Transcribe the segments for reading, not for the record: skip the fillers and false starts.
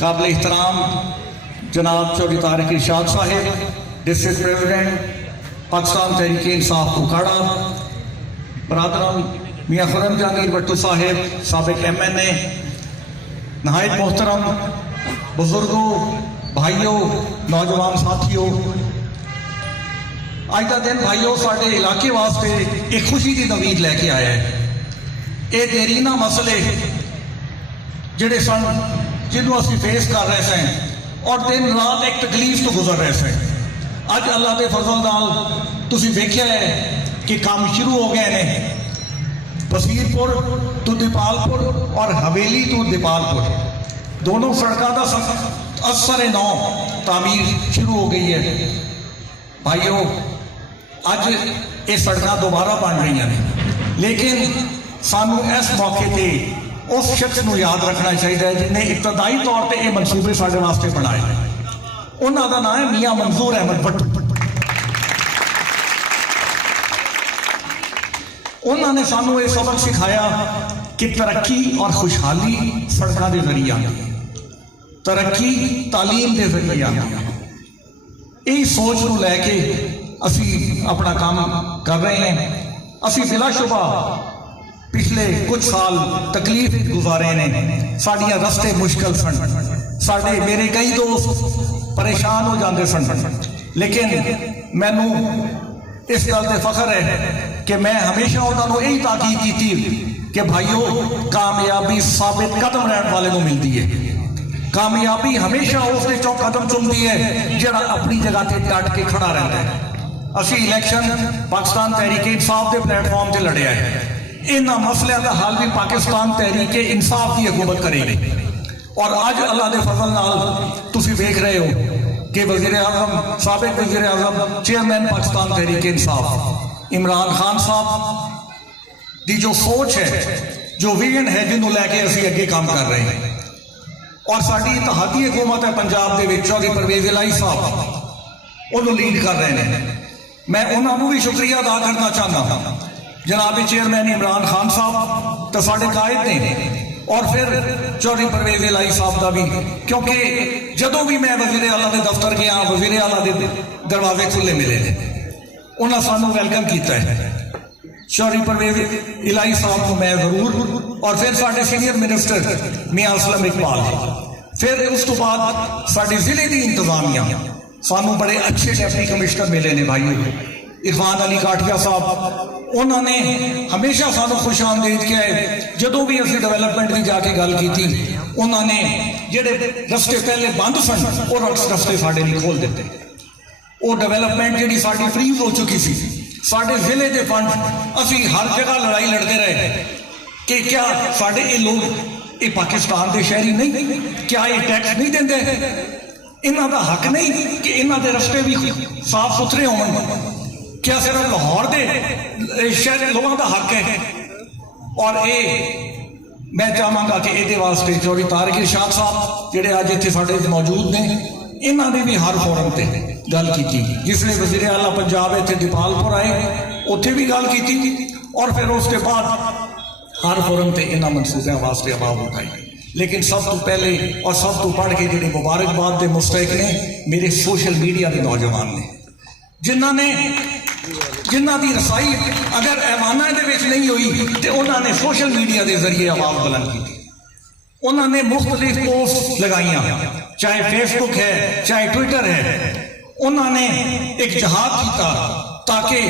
काबिल एहतराम जनाब चौधरी तारिक इरशाद साहिब, डिस्ट्रिक्ट प्रेसिडेंट पाकिस्तान तहरीक इंसाफ उखाड़ा, बरादरान मियाँ खुर्रम जहांगीर भट्टू साहिब, साबिक MNA, नहायत मोहतरम बुजुर्गों, भाइयों, नौजवान साथियों, अज का दिन भाइयों साडे इलाके वास्ते एक खुशी की नवीद लैके आया है। ये देरीना मसले जिहड़े सन जिन्हों असीं फेस कर रहे सन और दिन रात एक तकलीफ तो गुजर रहे सन, अज अल्लाह के फजल नाल तुसीं वेख्या है कि काम शुरू हो गए ने। बसीरपुर तो दीपालपुर और हवेली तो दीपालपुर दोनों सड़कों का असर नौ तामीर शुरू हो गई है। भाइयों अज ये सड़क दोबारा बन रही हैं, लेकिन सानू इस मौके पर उस शख्स को याद रखना चाहिए जिन्हें इब्तदाई तौर पर यह मनसूबे साढ़े वास्ते बनाए। उन्होंने नाम है मियाँ मंजूर अहमद भट्टू। उन्होंने सानू ये सबक सिखाया कि तरक्की और खुशहाली सड़कों के जरिए आती है, तरक्की तालीम के जरिए आती है। यही सोच को लैके असी अपना काम कर रहे हैं। असी बिलाशुबा पिछले कुछ साल तकलीफ गुजारे ने, साड़ियाँ रस्ते मुश्किल सन, साढ़े मेरे कई दोस्त परेशान हो जाते सन, लेकिन मैनू इस गल से फख्र है कि मैं हमेशा उन्होंने यही ताकीद की कि भाइयों कामयाबी साबित कदम रहने वाले को मिलती है। कामयाबी हमेशा उसने चौ कदम चुनती है जरा अपनी जगह से डट के खड़ा रहता है। असी इलैक्शन पाकिस्तान तहरीक इंसाफ के प्लेटफॉर्म से लड़िया है। इन्होंने मसलों का हल भी पाकिस्तान तहरीक इंसाफ की हुकूमत करेगी। और अज अल्लाह के फजल नाल तुसीं देख रहे हो कि वज़ीर आज़म, साबिक वज़ीर आज़म, चेयरमैन पाकिस्तान तहरीक इंसाफ इमरान खान साहब की जो सोच है, जो विजन है, जिन्होंने लैके असीं अगे काम कर रहे हैं। और साड़ी इत्तेहादी हुकूमत है पंजाब के चौधरी परवेज़ इलाही साहब उन्होंने लीड कर रहे हैं। मैं उन्होंने भी शुक्रिया अदा करना चाहता जनाब चेयरमैन इमरान खान साहब तो साढ़े कायद ने, और फिर चौधरी परवेज़ इलाही साहब का भी, क्योंकि जदों भी मैं वज़ीर आला के दफ्तर गया, वज़ीर आला के दरवाजे खुले मिले ने, उन्होंने सानू वेलकम किया है। चौधरी परवेज़ इलाही साहब को मैं जरूर, और फिर साढ़े सीनियर मिनिस्टर मियाँ असलम इकबाल, फिर उस तो बाद साढ़े जिले की इंतजामिया, सानू बड़े अच्छे डिप्टी कमिश्नर मिले ने भाइयों, इरफान अली काठिया साहब, उन्होंने हमेशा सानू खुश आमदीद किया है। जदों भी असीं डेवलपमेंट की जाके गल की, उन्होंने जिहड़े रस्ते पहले बंद सन वो रस्ते साढ़े लिए खोल दिते। वो डेवलपमेंट जी साड़ी फ्रीज हो चुकी थी, साढ़े जिले के फंड असी हर जगह लड़ाई लड़ते रहे कि क्या साढ़े ये लोग ये पाकिस्तान के शहरी नहीं, क्या ये टैक्स नहीं देंगे, इन्हों का हक नहीं कि इन्हों के रस्ते भी साफ सुथरे हों, क्या सिर्फ लाहौर के शहर लोगों का हक है। और ये मैं चाहांगा कि ये वास्ते चौधरी तारिक इरशाद साहब जिहड़े अज इत्थे साडे मौजूद ने, इन्होंने भी हर फोरम पर गल की। जिसने वज़ीर आला पंजाब इत्थे दीपालपुर आए उत्थे भी गल की, और फिर उसके बाद हर फोरम पर इन्होंने मनसूबों वास्ते आवाज़ उठाई। लेकिन सब तो पहले और सब तो पढ़ के जी मुबारकबाद के मुस्तहिक ने मेरे सोशल मीडिया के नौजवान ने, जिन्हों की रसाई अगर ऐवाना नहीं हुई तो उन्होंने सोशल मीडिया के जरिए आवाज़ बुलंद की। उन्होंने मुख्तलिफ पोस्ट लगाइया, चाहे फेसबुक है चाहे ट्विटर है, उन्होंने एक जहाद किया ताकि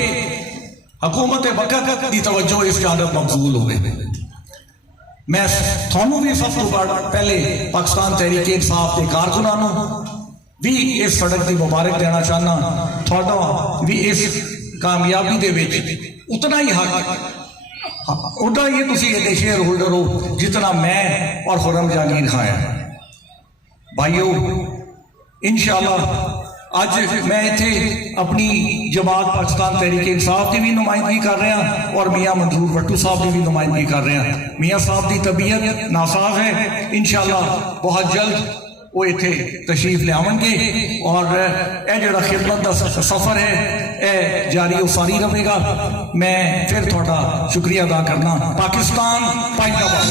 हुकूमत वक़्त की तवज्जो इस जानब मबजूल हो। मैं थानू भी सब तो पहले पाकिस्तान तहरीक इंसाफ के कारकुनानों भी इस सड़क की मुबारक देना चाहना, थोड़ा भी इस कामयाबी दे विच उतना ही हक, उतना ही तुसीं ये शेयर होल्डर हो जितना मैं और खुर्रम जहांगीर खां है। भाइयों इंशाअल्लाह अज मैं इत्थे अपनी जमात पाकिस्तान तहरीक इंसाफ की भी नुमाइंदगी कर रहा और मियाँ मंजूर भट्टू साहब की भी नुमाइंदगी कर रहा। मियाँ साहब की तबीयत नासाज है, इंशाअल्लाह बहुत जल्द वो इत्थे तशरीफ लियावणगे और यह जिहड़ा खिदमत का सफ़र है यह जारी सारी रहेगा। मैं फिर थोड़ा शुक्रिया अदा करना। पाकिस्तान पाइंदाबाद।